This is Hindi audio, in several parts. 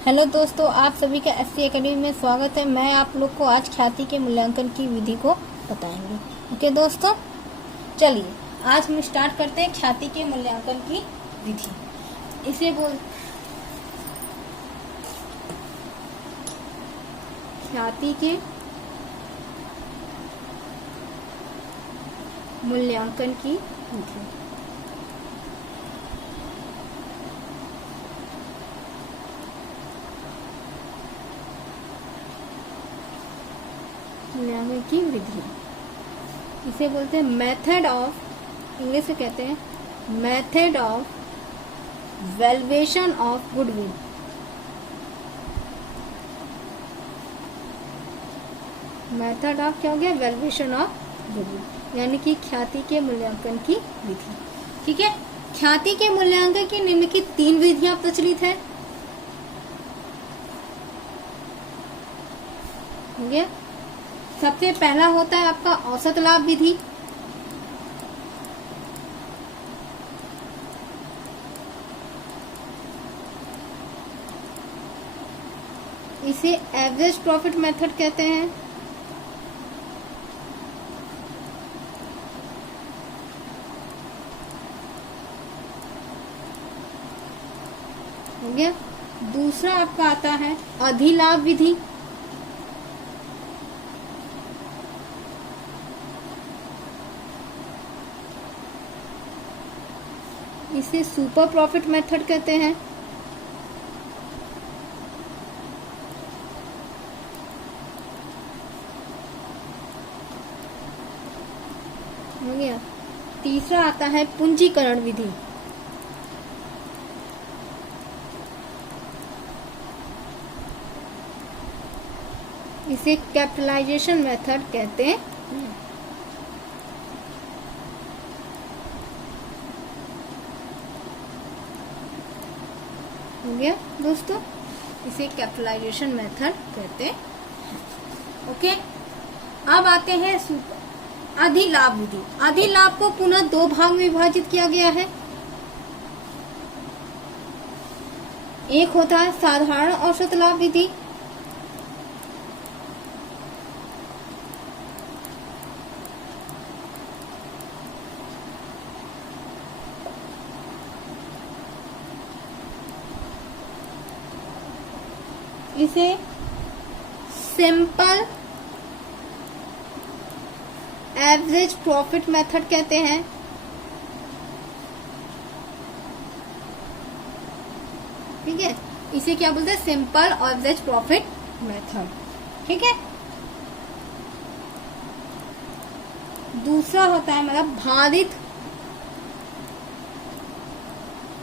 हेलो दोस्तों, आप सभी का एससी एकेडमी में स्वागत है। मैं आप लोग को आज ख्याति के मूल्यांकन की विधि को बताएंगे। ओके दोस्तों, चलिए आज हम स्टार्ट करते हैं ख्याति के मूल्यांकन की विधि। इसे बोल ख्याति के मूल्यांकन की विधि। मूल्यांकन की विधि इसे बोलते हैं मेथड ऑफ, इंग्लिश में कहते हैं method of valuation of goodwill. Method of क्या हो गया? वैल्यूएशन ऑफ गुडविल, यानी कि ख्याति के मूल्यांकन की विधि। ठीक है, ख्याति के मूल्यांकन की निम्नलिखित 3 विधियां प्रचलित है। हो गया। सबसे पहला होता है आपका औसत लाभ विधि। इसे एवरेज प्रॉफिट मेथड कहते हैं। हो गया। दूसरा आपका आता है अधिलाभ विधि। इसे सुपर प्रॉफिट मेथड कहते हैं। हो गया। तीसरा आता है पूंजीकरण विधि। इसे कैपिटलाइजेशन मेथड कहते हैं। हो गया दोस्तों, इसे कैपिटलाइजेशन मेथड कहते हैं। ओके, अब आते हैं अधिलाभ विधि। अधिलाभ को पुनः 2 भाग में विभाजित किया गया है। एक होता है साधारण औसत लाभ विधि। इसे सिंपल एवरेज प्रॉफिट मेथड कहते हैं। ठीक है, इसे क्या बोलते हैं? Simple average profit method. ठीक है। दूसरा होता है मतलब भारित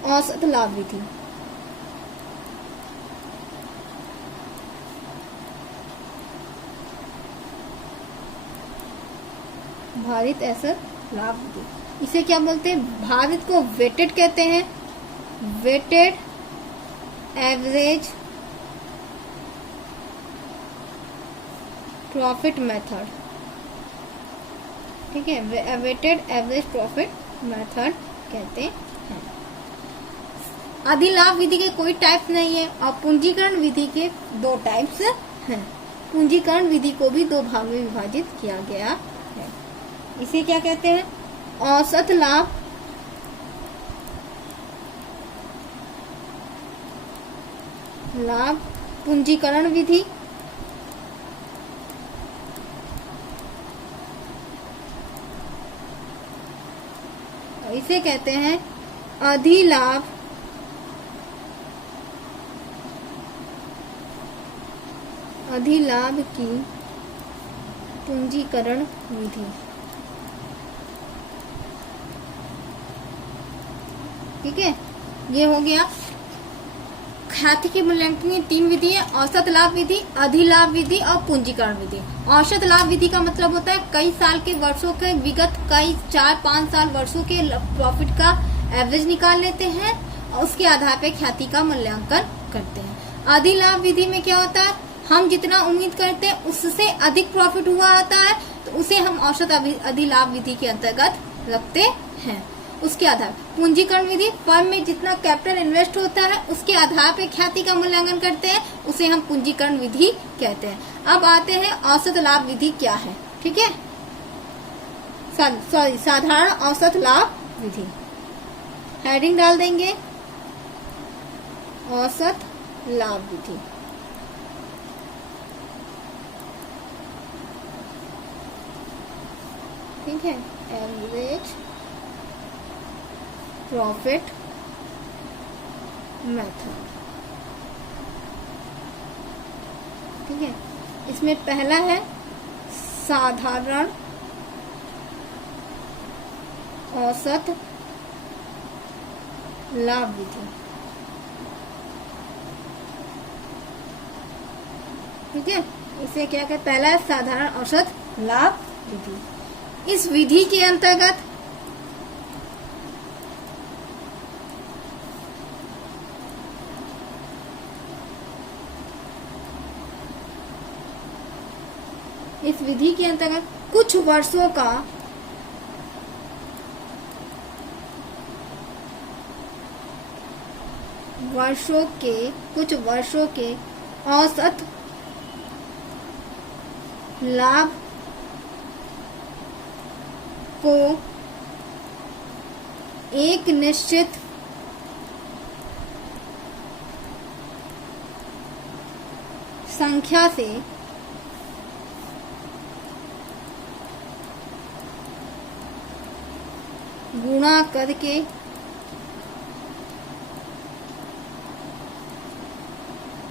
औसत लाभ विधि। भारित औसत लाभ विधि, इसे क्या बोलते हैं? भारित को वेटेड कहते हैं। Weighted average profit method. ठीक है, वेटेड एवरेज प्रॉफिट मेथड कहते हैं। अधिलाभ विधि के कोई टाइप्स नहीं है और पूंजीकरण विधि के 2 टाइप्स हैं। पूंजीकरण विधि को भी 2 भाग में विभाजित किया गया है। इसे क्या कहते हैं? औसत लाभ पूंजीकरण विधि। इसे कहते हैं अधिलाभ की पूंजीकरण विधि। ठीक है, ये हो गया ख्याति के मूल्यांकन की 3 विधि है। औसत लाभ विधि, अधिलाभ विधि और पूंजीकरण विधि। औसत लाभ विधि का मतलब होता है कई साल के वर्षों के विगत कई 4-5 साल वर्षों के प्रॉफिट का एवरेज निकाल लेते हैं और उसके आधार पर ख्याति का मूल्यांकन करते हैं। अधिलाभ विधि में क्या होता है? हम जितना उम्मीद करते हैं उससे अधिक प्रॉफिट हुआ होता है तो उसे हम औसत अधिलाभ विधि के अंतर्गत रखते हैं। उसके आधार। पूंजीकरण विधि, फर्म में जितना कैपिटल इन्वेस्ट होता है उसके आधार पे ख्याति का मूल्यांकन करते हैं, उसे हम पूंजीकरण विधि कहते हैं। अब आते हैं औसत लाभ विधि क्या है। ठीक है, साधारण औसत लाभ विधि, हेडिंग डाल देंगे औसत लाभ विधि। ठीक है, एवरेज प्रॉफिट मेथड। ठीक है, इसमें पहला है साधारण औसत लाभ विधि। ठीक है, इसे क्या कहते हैं, पहला है साधारण औसत लाभ विधि। इस विधि के अंतर्गत कुछ वर्षों का कुछ वर्षों के औसत लाभ को एक निश्चित संख्या से गुणा करके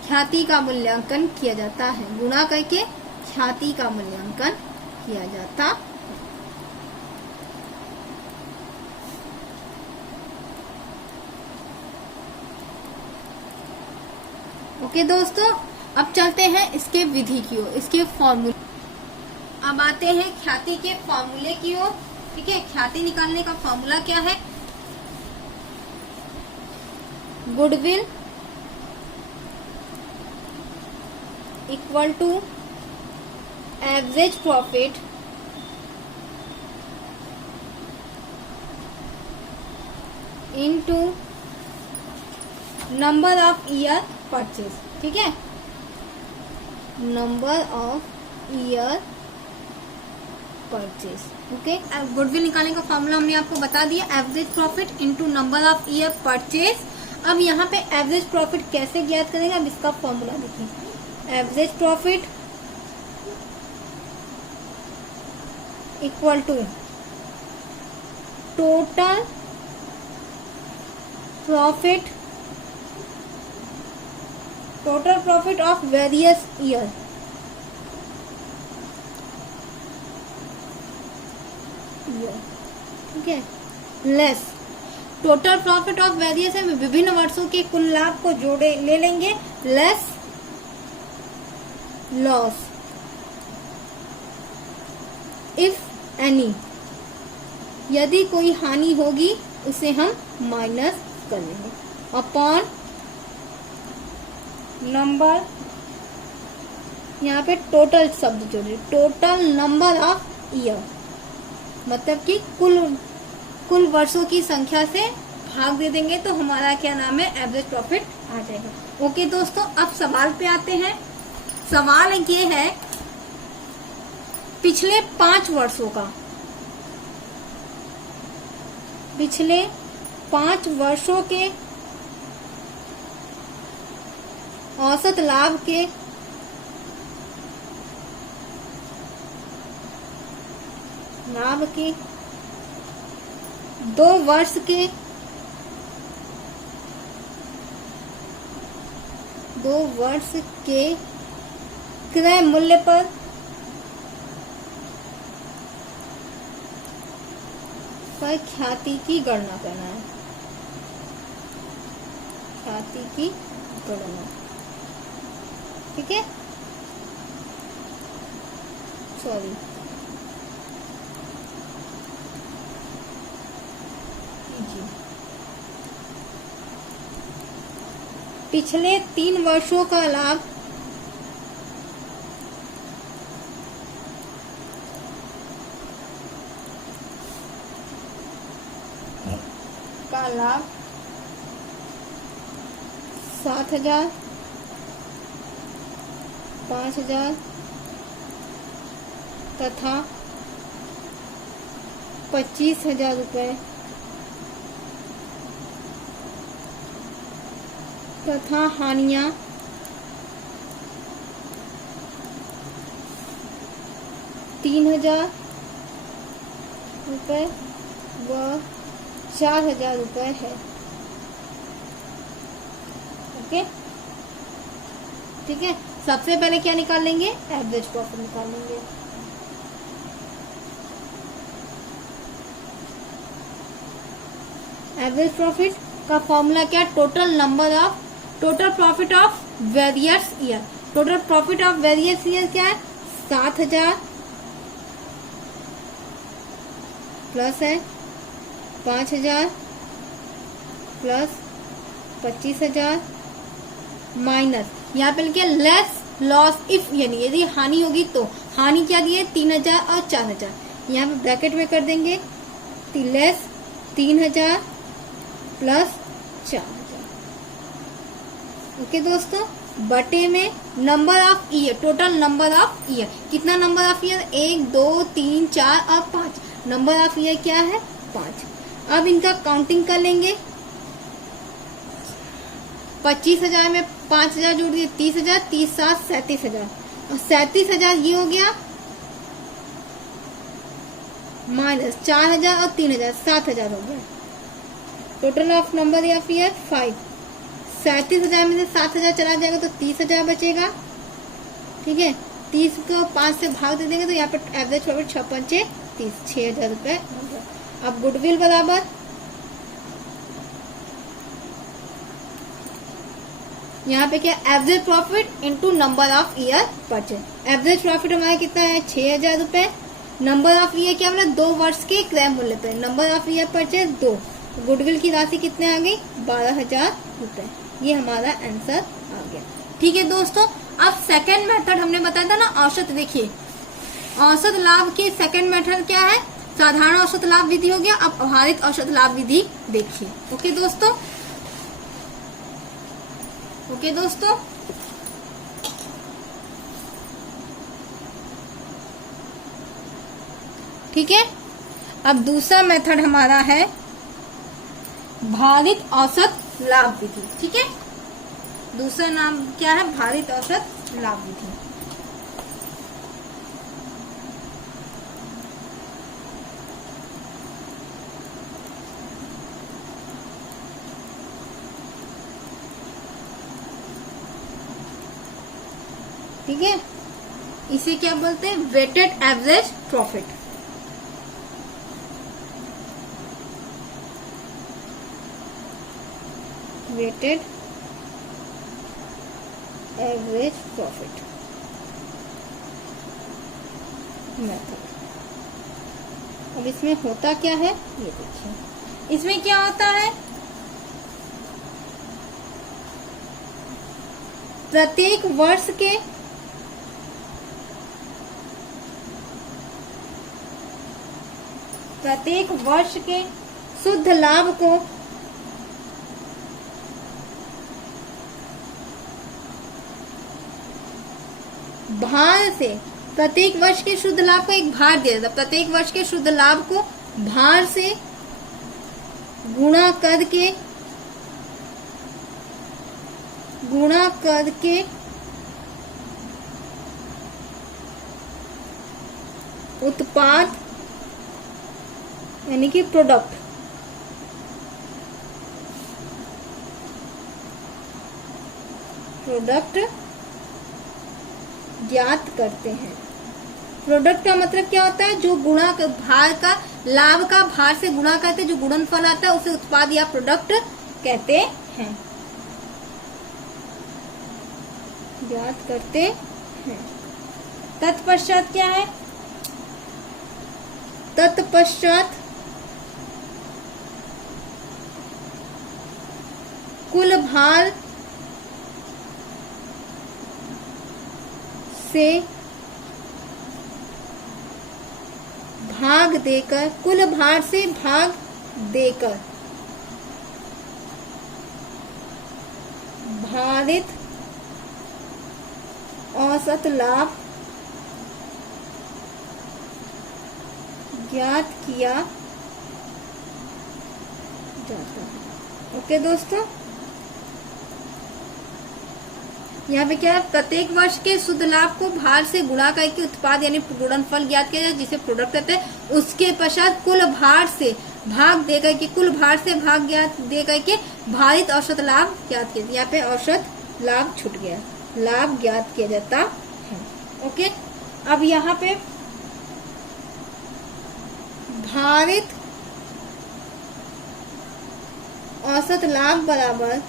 ख्याति का मूल्यांकन किया जाता है। गुणा करके ख्याति का मूल्यांकन किया जाता है। ओके दोस्तों, अब चलते हैं इसके विधि की ओर, इसके फॉर्मूले। अब आते हैं ख्याति के फॉर्मूले की ओर। ठीक है, ख्याति निकालने का फॉर्मूला क्या है, goodwill equal to average profit into number of year purchase. ठीक है, number of year purchase. Okay, goodwill निकालने का फॉर्मूला हमने आपको बता दिया, average profit into number of year purchase. अब यहाँ पे एवरेज प्रॉफिट कैसे ज्ञात करेंगे, अब इसका फॉर्मूला देखिए, average profit equal to total profit of various year. ठीक है, less total profit of various है, विभिन्न वर्षों के कुल लाभ को जोड़े ले लेंगे, लेस लॉस इफ एनी, यदि कोई हानि होगी उसे हम माइनस कर लेंगे, अपॉन नंबर, यहाँ पे टोटल शब्द जोड़े, टोटल नंबर ऑफ ईयर, मतलब कि कुल वर्षों की संख्या से भाग दे देंगे तो हमारा क्या नाम है, एवरेज प्रॉफिट आ जाएगा। ओके दोस्तों, अब सवाल पे आते हैं। सवाल ये है पिछले 5 वर्षों का, पिछले 5 वर्षों के औसत लाभ के लाभ के 2 वर्ष के 2 वर्ष के क्रय मूल्य पर ख्याति की गणना करना है, ख्याति की गणना। ठीक है, सॉरी, पिछले 3 वर्षों का लाभ का लाभ 7,000, 5,000 तथा 25,000 रुपये तथा हानियां 3,000 रुपये व 4,000 रुपये है। ओके, ठीक है। सबसे पहले क्या निकाल लेंगे? एवरेज प्रॉफिट निकाल लेंगे। एवरेज प्रॉफिट का फॉर्मूला क्या? Total profit of various year. Total profit of various year क्या है? 7,000 प्लस है 5,000 प्लस 25,000 माइनस यहाँ पे लिखिए लेस लॉस इफ, यानी यदि हानि होगी तो। हानि क्या दी है? 3,000 और 4,000। यहाँ पे ब्रैकेट में कर देंगे लेस 3,000 प्लस 4,000। ओके दोस्तों, बटे में number of year, total number of year. कितना नंबर ऑफ ईयर? 1, 2, 3, 4 और 5। नंबर ऑफ ईयर क्या है? 5। अब इनका काउंटिंग कर लेंगे। 25,000 में 5,000 जोड़ दिए 30,000, 30 7 37,000 और 37,000 ये हो गया माइनस 4,000 और 3,000 7,000 हो गया। Total of number of year 5। 37,000 में से 7,000 चला जाएगा तो 30,000 बचेगा। ठीक है, 30 को 5 से भाग दे देंगे तो यहाँ पे एवरेज प्रॉफिट 6 30 6,000 रुपए हो गया। अब गुडविल बराबर यहाँ पे क्या? Average profit into number of year purchase. Average profit हमारा कितना है? 6,000 रुपए। नंबर ऑफ ईयर क्या बोला? 2 वर्ष के क्रय मूल्य पे। Number of year purchase 2। Goodwill की राशि कितने आ गई? 12,000 रुपए। ये हमारा आंसर आ गया। ठीक है दोस्तों, अब सेकंड मेथड हमने बताया था ना, औसत। देखिए औसत लाभ के सेकंड मेथड क्या है? साधारण औसत लाभ विधि हो गया। अब आधारित औसत लाभ विधि देखिए। ओके दोस्तों, ओके दोस्तों, ठीक है। अब दूसरा मेथड हमारा है भारित औसत लाभ विधि। ठीक है, दूसरा नाम क्या है? भारित औसत लाभ विधि। ठीक है, इसे क्या बोलते हैं? Weighted average profit. Weighted average profit method. अब इसमें होता क्या है ये देखिए। इसमें क्या होता है? प्रत्येक वर्ष के शुद्ध लाभ को भार से, प्रत्येक वर्ष के शुद्ध लाभ को एक भार दिया जाता है। प्रत्येक वर्ष के शुद्ध लाभ को भार से गुणा करके उत्पाद यानी कि प्रोडक्ट ज्ञात करते हैं। प्रोडक्ट का मतलब क्या होता है? जो गुणा भार का, लाभ का भार से गुणा करते, जो गुणनफल आता है उसे उत्पाद या प्रोडक्ट कहते हैं। ज्ञात करते हैं। तत्पश्चात क्या है? तत्पश्चात कुल भार से भाग देकर, कुल भार से भाग देकर भारित औसत लाभ ज्ञात किया जाता है। ओके दोस्तों, यहाँ पे क्या है, प्रत्येक वर्ष के शुद्ध लाभ को भार से गुणा करके उत्पाद यानी गुणनफल ज्ञात किया जाए, जिसे प्रोडक्ट कहते हैं। उसके पश्चात कुल भार से भाग दे करके, कुल भार से भाग ज्ञात दे करके भारित औसत लाभ ज्ञात किया। यहाँ पे औसत लाभ छूट गया, लाभ ज्ञात किया जाता है। ओके, अब यहाँ पे भारित औसत लाभ बराबर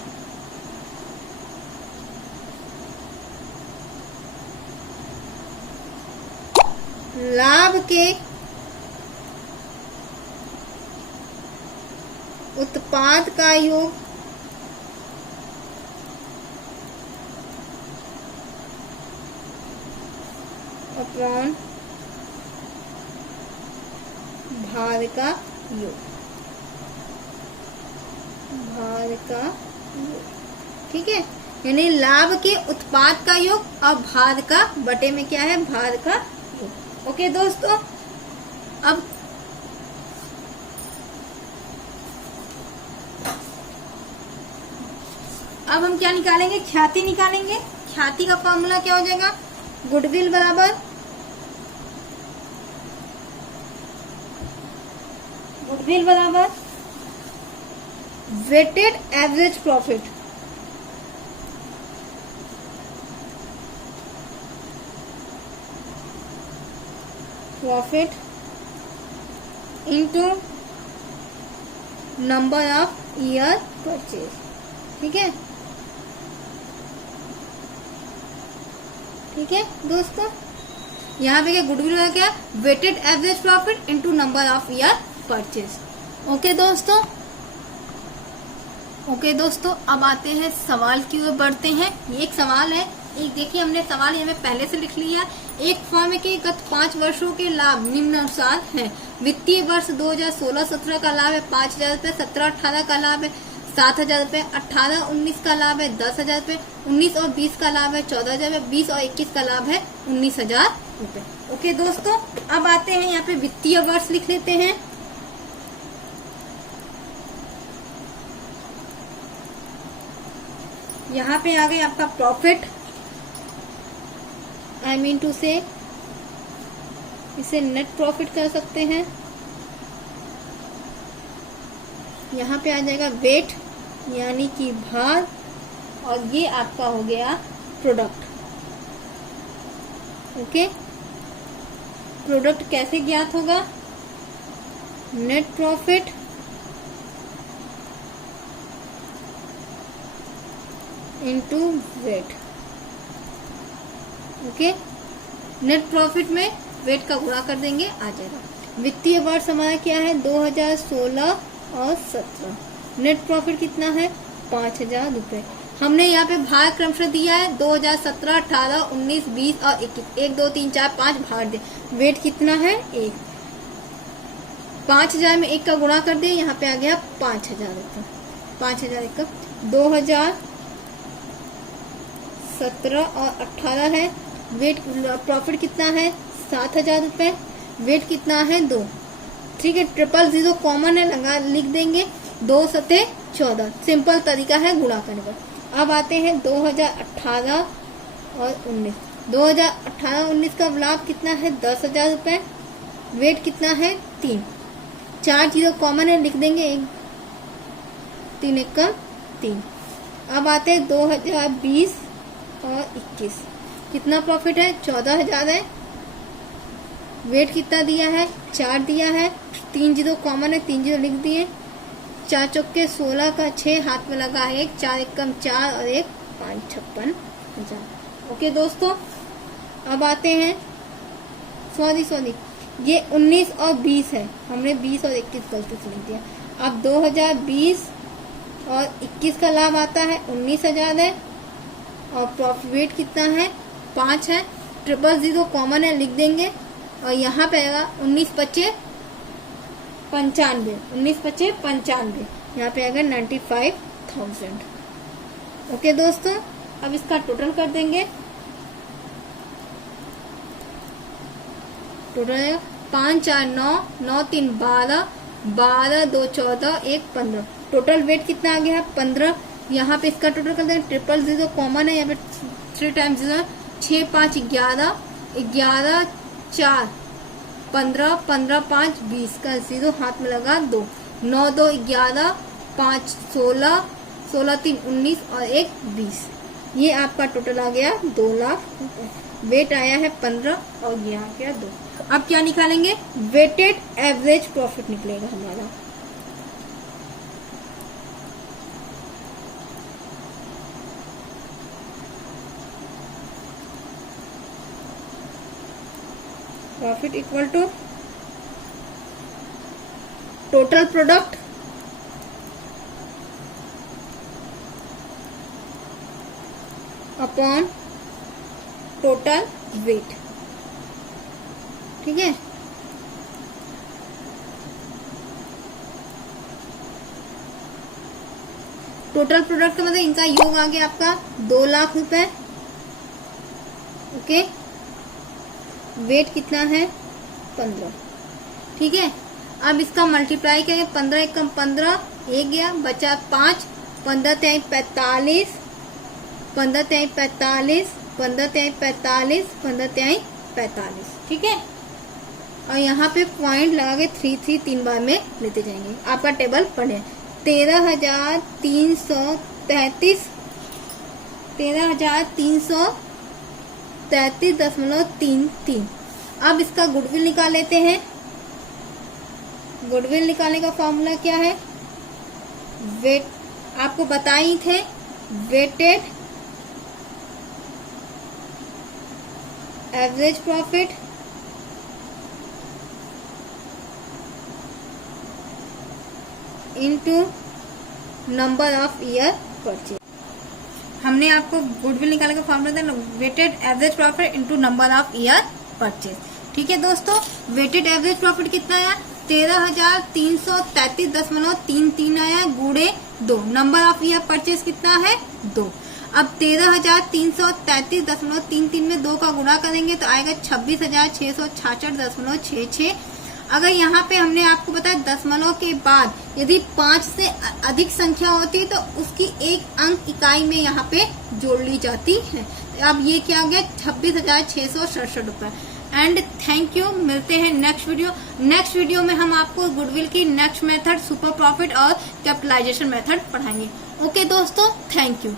लाभ के उत्पाद का योग अपॉन भार का योग, भार का योग। ठीक है, यानी लाभ के उत्पाद का योग और भार का बटे में क्या है, भार का योग। ओके दोस्तों, अब हम क्या निकालेंगे, ख्याति निकालेंगे। ख्याति का फॉर्मूला क्या हो जाएगा, गुडविल बराबर weighted average profit into number of year purchase. ठीक है, ठीक है दोस्तों, यहाँ पे क्या गुडविल का क्या, weighted average profit into number of year purchase. Okay दोस्तों, अब आते हैं सवाल की ओर बढ़ते हैं। ये एक सवाल है, एक देखिए हमने सवाल यहाँ में पहले से लिख लिया। एक फर्म के गत 5 वर्षों के लाभ निम्नानुसार हैं। वित्तीय वर्ष 2016-17 का लाभ है 5,000 रूपए, 17-18 का लाभ है 7,000 रूपए, 18-19 का लाभ है 10,000 रूपए, 19 और 20 का लाभ है 14,000 रूपए, 20 और 21 का लाभ है 19,000 रूपए। ओके दोस्तों, अब आते हैं यहाँ पे वित्तीय वर्ष लिख लेते हैं। यहाँ पे आ गए आपका प्रॉफिट, आई मीन टू से इसे नेट प्रॉफिट कर सकते हैं। यहाँ पे आ जाएगा वेट यानी कि भार, और ये आपका हो गया प्रोडक्ट। ओके, प्रोडक्ट कैसे ज्ञात होगा, net profit into wait. Okay, net profit में वेट का गुणा कर देंगे, आ जाएगा। वित्तीय वर्ष हमारा क्या है, 2016 और 17। नेट प्रॉफिट कितना है, 5,000 रूपए। हमने यहाँ पे भार क्रमशः दिया है 2017, 18, 19, 20 और 21। 1, 2, 3, 4, 5 भार दे। वेट कितना है, 1। 5,000 में 1 का गुणा कर दे, यहाँ पे आ गया 5,000 रूपए। 5,000 1 2017 और 18 है। वेट प्रॉफिट कितना है, 7,000 रूपए। वेट कितना है, 2। ठीक है, 000 कॉमन है, लगा लिख देंगे। 2 सते 14, सिंपल तरीका है गुणा करने का। अब आते हैं 2018 और 19। 2018-19 का लाभ कितना है, 10,000 रूपए। वेट कितना है, 3। 4 0 कॉमन है, लिख देंगे 1। 3 1 का 3। अब आते हैं 2020 और 21। कितना प्रॉफिट है, 14,000 है। वेट कितना दिया है, 4 दिया है। 3 0 कॉमन है, 3 0 लिख दिए। 4 चौके 16 का 6, हाथ में लगा है 1। 4 1 कम 4 और 1 5 56,000। ओके दोस्तों, अब आते हैं सॉरी ये 19 और 20 है, हमने 20 और 21 गलती से लिख दिया। अब 2020 और 21 का लाभ आता है 19,000 है, और प्रॉफिट वेट कितना है, 5 है। 000 कॉमन है, लिख देंगे। और यहाँ पे आएगा 19 25 95, 19 25 95, यहाँ पे आएगा 95,000। ओके दोस्तों, अब इसका टोटल कर देंगे। टोटल 5 4 9, 9 3 12, 12 2 14, 1 15। टोटल वेट कितना आ गया है 15। यहाँ पे इसका टोटल कर देंगे। 000 कॉमन है, यहाँ पे 3 टाइम्स 0, 6 5 11, 11 4 15, 15 5 20 का 0 हाथ में लगा 2, 9 2 11, 5 16, 16 3 19 और 1 20। ये आपका टोटल आ गया 2 लाख रुपए। वेट आया है 15 और ये आ गया 2। अब क्या निकालेंगे? वेटेड एवरेज प्रॉफिट निकलेगा हमारा। Profit equal to total product upon total weight. ठीक है, टोटल प्रोडक्ट का मतलब इनका योग आ गया आपका 2 लाख रुपए। ओके, वेट कितना है 15। ठीक है, अब इसका मल्टीप्लाई करेंगे। 15 एकम 15, 1 गया, बचा 5, 15 3 45, 15 3 45, 15 3 45, 15 3 45। ठीक है, और यहाँ पे पॉइंट लगा के 3 3 3 बार में लेते जाएंगे। आपका टेबल पढ़े 13,333, 13,333.33। अब इसका गुडविल निकाल लेते हैं। गुडविल निकालने का फॉर्मूला क्या है? वेट आपको बताई थे, weighted average profit into number of year purchase. हमने आपको गुडविल निकालने का फॉर्मूला था, weighted average profit into number of year purchase. ठीक है दोस्तों, वेटेड एवरेज प्रॉफिट कितना आया? 13,333.33 आया, गुड़े 2। नंबर ऑफ ईयर परचेज कितना है? 2। अब 13,333.33 में 2 का गुणा करेंगे तो आएगा 26,666.66। अगर यहाँ पे हमने आपको बताया दशमलव के बाद यदि 5 से अधिक संख्या होती है तो उसकी एक अंक इकाई में यहाँ पे जोड़ ली जाती है। अब ये क्या हो गया? 26,667 रुपए। एंड थैंक यू, मिलते हैं नेक्स्ट वीडियो। नेक्स्ट वीडियो में हम आपको गुडविल की नेक्स्ट मेथड, सुपर प्रॉफिट और कैपिटलाइजेशन मेथड पढ़ाएंगे। ओके दोस्तों, थैंक यू।